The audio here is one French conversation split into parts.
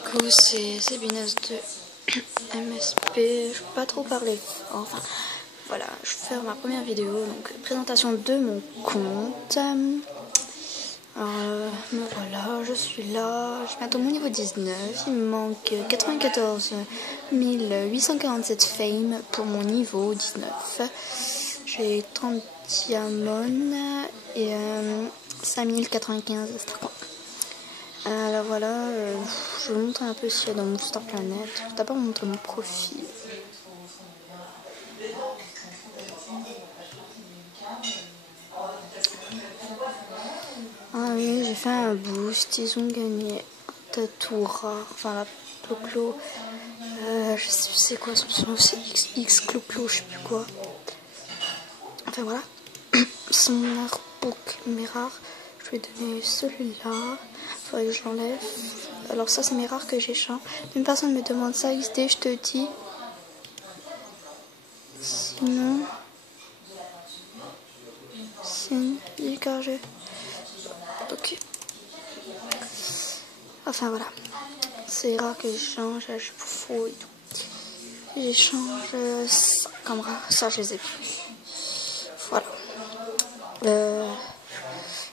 Coucou, c'est Binaz de MSP. Je peux pas trop parler. Enfin, voilà, je vais faire ma première vidéo. Donc, présentation de mon compte. Alors, me voilà, je suis là. Je suis bientôt mon niveau 19. Il me manque 94 847 fame pour mon niveau 19. J'ai 30 diamants et 5095 Starcoin. Alors voilà, je vais vous montrer un peu ce qu'il y a dans mon Star Planet. Je vais d'abord montrer mon profil. Ah oui, j'ai fait un boost, ils ont gagné un tatou rare, enfin la Clo-Clo, je sais c'est quoi son nom, c'est X Clo-Clo, je sais plus quoi. Enfin voilà, son artbook mais rare, je vais donner celui-là, faudrait que je l'enlève. Alors ça c'est mes rares que j'échange. Une personne me demande ça XD, je te dis. Sinon, c'est car je... Ok. Enfin voilà, c'est rare que j'échange, je suis fou et tout. J'échange ça comme rare, ça je les ai plus. Voilà.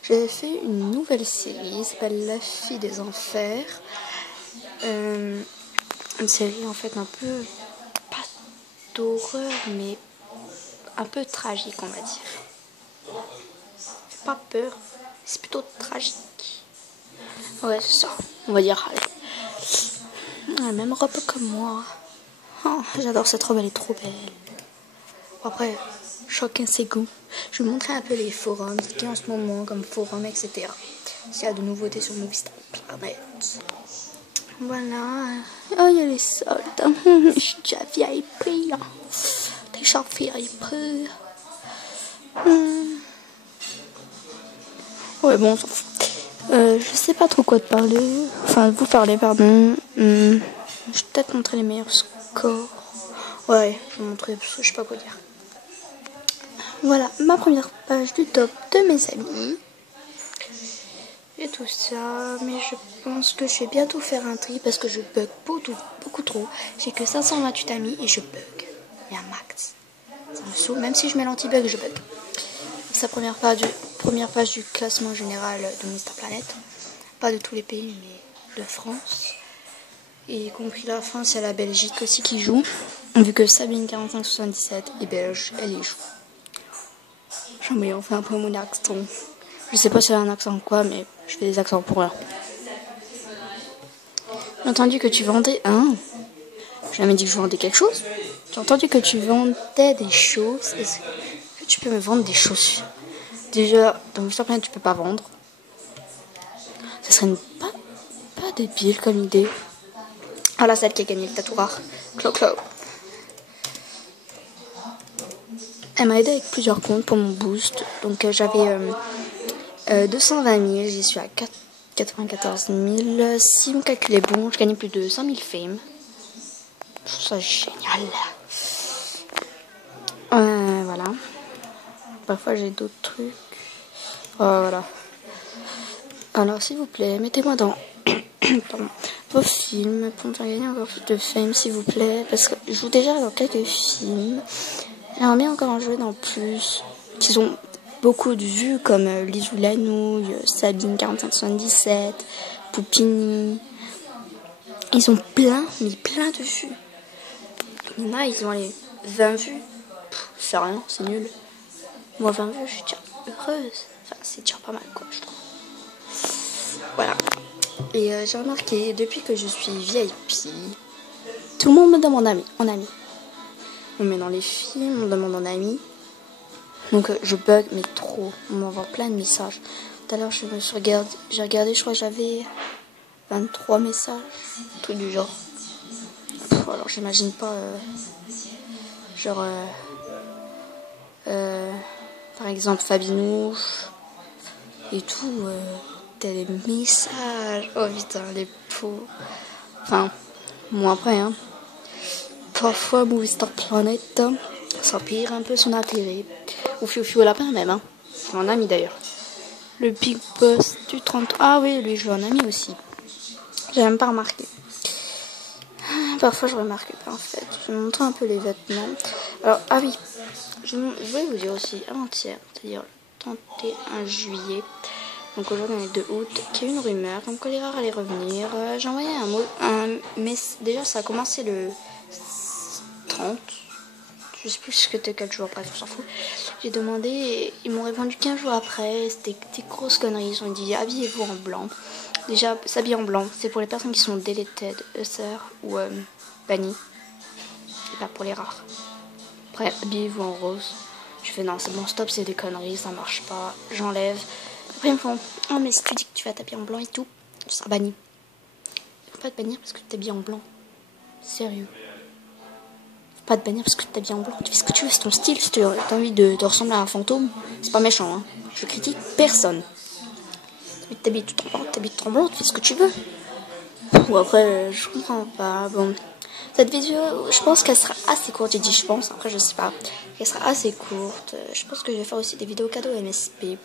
J'ai fait une nouvelle série, elle s'appelle La Fille des Enfers. Une série en fait un peu, pas d'horreur, mais un peu tragique on va dire. C'est pas peur, c'est plutôt tragique. Ouais c'est ça, on va dire. La même robe que moi. Oh, j'adore cette robe, elle est trop belle. Après, chacun ses goûts. Je vais vous montrer un peu les forums, ce qu'il y a en ce moment comme forum, etc. S'il y a de nouveautés sur Movie Star Planet. Voilà. Oh, il y a les soldes. Je suis déjà VIP. Déjà VIP. Ouais, bon, on s'en fout. Je sais pas trop quoi te parler. Enfin, vous parler, pardon. Je vais peut-être montrer les meilleurs scores. Ouais, je vais montrer, parce que je sais pas quoi dire. Voilà, ma première page du top de mes amis. Et tout ça, mais je pense que je vais bientôt faire un tri parce que je bug beaucoup trop. J'ai que 528 amis et je bug. Il y a un max. Ça me saoule, même si je mets l'anti-bug, je bug. C'est la première page du classement général de Mister Planet. Pas de tous les pays, mais de France. Et y compris la France, il y a la Belgique aussi qui joue. Vu que Sabine 4577 est belge, elle y joue. J'ai oublié, on fait un peu mon accent. Je sais pas si c'est un accent ou quoi, mais je fais des accents pour rien. J'ai entendu que tu vendais J'ai jamais dit que je vendais quelque chose. J'ai entendu que tu vendais des choses. Est-ce que tu peux me vendre des choses? Déjà, dans Mister Planet, tu peux pas vendre. Ça serait pas débile comme idée. Ah là, celle qui a gagné le tatou rare. Clo-Clo. Elle m'a aidé avec plusieurs comptes pour mon boost. Donc j'avais 220 000, j'y suis à 94 000. Si mon calcul est bon, je gagne plus de 100 000 fame. Je trouve ça génial. Voilà. Parfois j'ai d'autres trucs. Voilà. Alors s'il vous plaît, mettez-moi dans vos films pour me faire gagner encore plus de fame, s'il vous plaît. Parce que je joue déjà dans quelques films. J'aimerais bien encore en jouer dans plus. Qu'ils ont beaucoup de vues comme Lisou Lanouille, Sabine 4577, Poupini. Ils ont plein de vues. Il y en a, ils ont les 20 vues. C'est rien, c'est nul. Moi, 20 vues, je suis déjà heureuse. Enfin, c'est déjà pas mal, quoi, je trouve. Voilà. Et j'ai remarqué, depuis que je suis VIP, tout le monde me demande en ami. On met dans les films, on demande en ami. Donc je bug, mais trop. On m'envoie plein de messages. Tout à l'heure, j'ai regardé, je crois que j'avais 23 messages. Truc du genre. Alors j'imagine pas, par exemple Fabinouche et tout. T'as des messages. Oh putain, les pauvres. Enfin, moi après, Parfois, Movie Star Planet s'empire un peu son intérêt. Ou Fiu au lapin même, C'est mon ami d'ailleurs. Le Big Boss du 30. Ah oui, lui, je veux un ami aussi. J'ai même pas remarqué. Parfois je remarque pas en fait. Je vais montrer un peu les vêtements. Alors, ah oui, je voulais vous dire aussi avant-hier, c'est-à-dire le 31 juillet. Donc aujourd'hui on est 2 août, qu'il y a eu une rumeur comme que les rares allaient revenir. J'ai envoyé mais déjà ça a commencé le 30. Je sais plus ce que c'était, 4 jours après, on s'en fout. J'ai demandé et ils m'ont répondu 15 jours après. C'était des grosses conneries. Ils ont dit habillez-vous en blanc. Déjà, s'habiller en blanc, c'est pour les personnes qui sont deleted, sœurs ou bannies. C'est pas pour les rares. Après, habillez-vous en rose. Je fais non, c'est bon, stop, c'est des conneries, ça marche pas. J'enlève. Après, ils me font oh, mais si tu dis que tu vas t'habiller en blanc et tout, tu seras banni. Faut pas te bannir parce que tu t'habilles en blanc. Sérieux. Pas te bannir parce que tu t'habilles en blanc. Tu fais ce que tu veux, c'est ton style. Si tu as envie de ressembler à un fantôme, c'est pas méchant. Hein. Je critique personne. Tu t'habilles tout en blanc, tu fais ce que tu veux. Ou après, je comprends pas. Bon, cette vidéo, je pense qu'elle sera assez courte. J'ai dit je pense, après je sais pas. Elle sera assez courte. Je pense que je vais faire aussi des vidéos cadeaux MSP.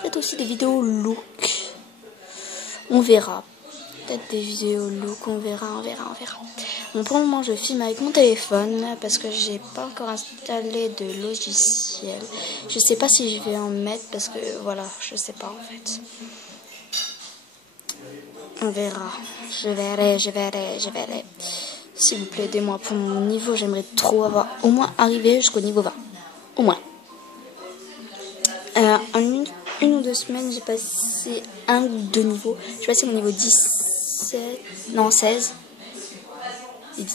Peut-être aussi des vidéos look. On verra. Peut-être des vidéos look, on verra. Bon, pour le moment, je filme avec mon téléphone parce que j'ai pas encore installé de logiciel. Je sais pas si je vais en mettre parce que voilà, je sais pas en fait. On verra. Je verrai. S'il vous plaît, aidez-moi pour mon niveau. J'aimerais trop avoir au moins arrivé jusqu'au niveau 20. Au moins. En une ou 2 semaines, j'ai passé 1 ou 2 niveaux. J'ai passé mon niveau 17. Non, 16.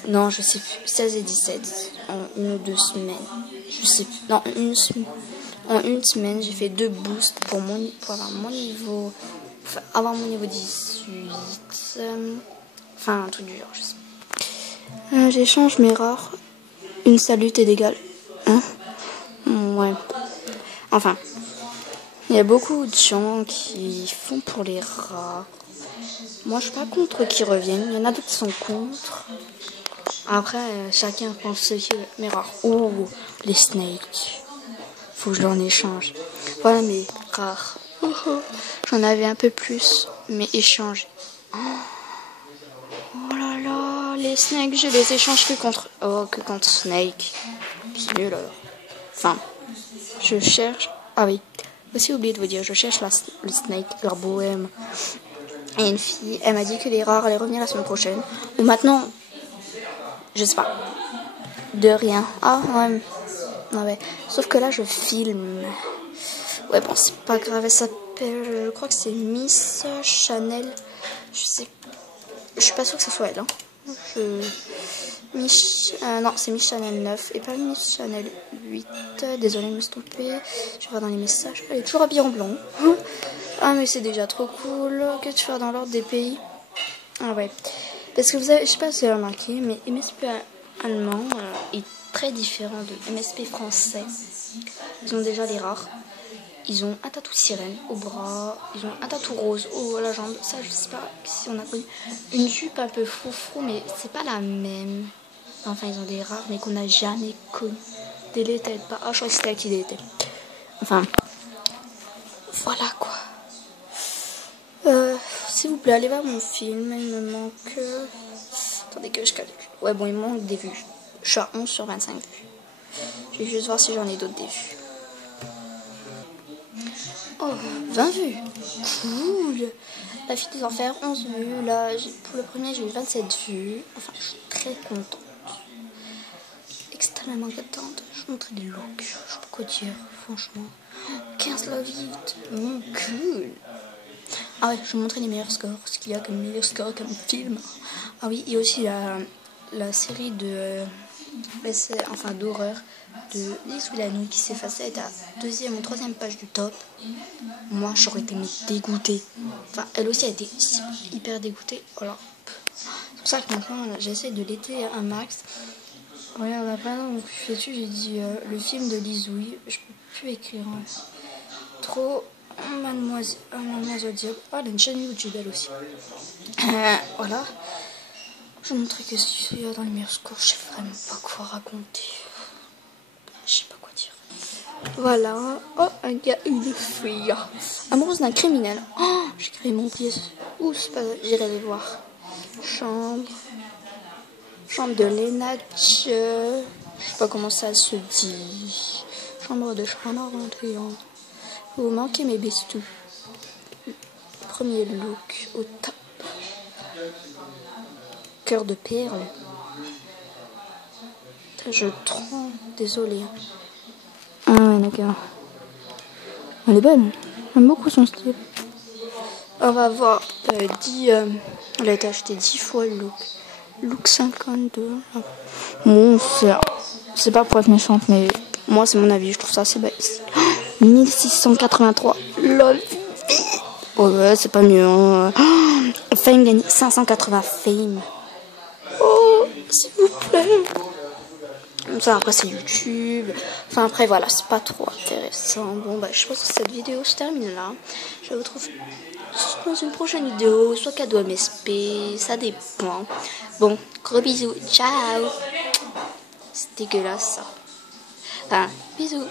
Non, je sais plus. 16 et 17 en 1 ou 2 semaines. Je sais plus. Non, en une semaine, j'ai fait 2 boosts pour avoir mon niveau. Enfin, avoir mon niveau 18. Enfin, un truc du genre, je sais pas. J'échange mes rares. Une salute est d'égale. Hein? Ouais. Enfin. Il y a beaucoup de gens qui font pour les rares. Moi, je suis pas contre qu'ils reviennent. Il y en a d'autres qui sont contre. Après, chacun pense ce qu'il veut. Mais rares. Oh, les snakes. Faut que je l'en échange. Voilà mes rares. J'en avais un peu plus, mais échangé. Oh là là, les snakes, je les échange que contre Snake. C'est nul alors. Enfin, je cherche. Ah oui. Aussi oublié de vous dire, je cherche le Snake, leur bohème. Et une fille, elle m'a dit que les rares allaient revenir la semaine prochaine. Ou maintenant, je sais pas. De rien. Ah ouais. Ouais. Sauf que là, je filme. Ouais, bon, c'est pas grave. Elle s'appelle, je crois que c'est Miss Chanel. Je suis pas sûre que ce soit elle. Hein. Non, c'est Miss Chanel 9 et pas Miss Chanel 8. Désolée, je me suis trompée. Je vais voir dans les messages. Elle est toujours habillée en blanc. Ah, mais c'est déjà trop cool. Que tu fais dans l'ordre des pays? Ah ouais. Parce que vous avez, je sais pas si vous avez remarqué, mais MSP allemand est très différent de MSP français. Ils ont déjà les rares. Ils ont un tatou sirène au bras, ils ont un tatou rose à la jambe. Ça, je sais pas si on a connu. Une jupe un peu froufrou, mais c'est pas la même. Enfin, ils ont des rares, mais qu'on n'a jamais connu. Deleted pas. Ah, je crois que c'était elle qui deleted. Enfin, voilà quoi. S'il vous plaît, allez voir mon film. Il me manque. Attendez que je calcule. Ouais, bon, il me manque des vues. Je suis à 11 sur 25 vues. Je vais juste voir si j'en ai d'autres des vues. Oh, 20 vues. Cool. La fille des enfers, 11 vues. Là, pour le premier, j'ai eu 27 vues. Enfin, je suis très contente. Extrêmement contente. Je vous montrer des looks. Je sais pas quoi dire, franchement. 15 love it. Cool. Ah ouais, je vais vous montrer les meilleurs scores. Ce qu'il y a comme meilleurs scores comme film. Ah oui, il y a aussi la série de... enfin, d'horreur de Lise ou la nuit qui s'est effacée. Elle était à 2e ou 3e page du top. Moi, j'aurais été dégoûtée. Enfin, elle aussi a été hyper dégoûtée. Voilà. C'est pour ça que maintenant, j'essaie de l'été un max. Regarde, après, donc, je fais dessus, j'ai dit le film de Lisouille. Je peux plus écrire. Hein. Trop. Mademoiselle Diable. Ah, elle a une chaîne YouTube elle aussi. Voilà. Je vais vous montrer que ce qu'il y a dans les meilleurs scores. Je sais vraiment pas quoi raconter. Je sais pas quoi dire. Voilà. Oh, un gars, une fille. Amoureuse d'un criminel. Oh, j'ai créé mon pied. Ouh, c'est pas. J'irai les voir. Chambre. Chambre de Lena. Je sais pas comment ça se dit. Chambre de Chana en triangle. Vous manquez mes bisous. Premier look au top. Cœur de perle. Je tremble, désolé. Ah ouais, d'accord. Elle est bonne. J'aime beaucoup son style. On va voir 10. Elle a été achetée 10 fois le look. Look 52. Bon, c'est pas pour être méchante, mais moi, c'est mon avis. Je trouve ça assez bête. 1683. LOL. Oh ouais, c'est pas mieux. Hein. Fame gagne 580 Fame. Oh, s'il vous plaît. Comme ça, après, c'est YouTube. Enfin, après, voilà, c'est pas trop intéressant. Bon, bah, je pense que cette vidéo se termine là. Je vous retrouve dans une prochaine vidéo, soit cadeau MSP, ça dépend. Bon, gros bisous. Ciao. C'est dégueulasse, ça. Enfin, bisous.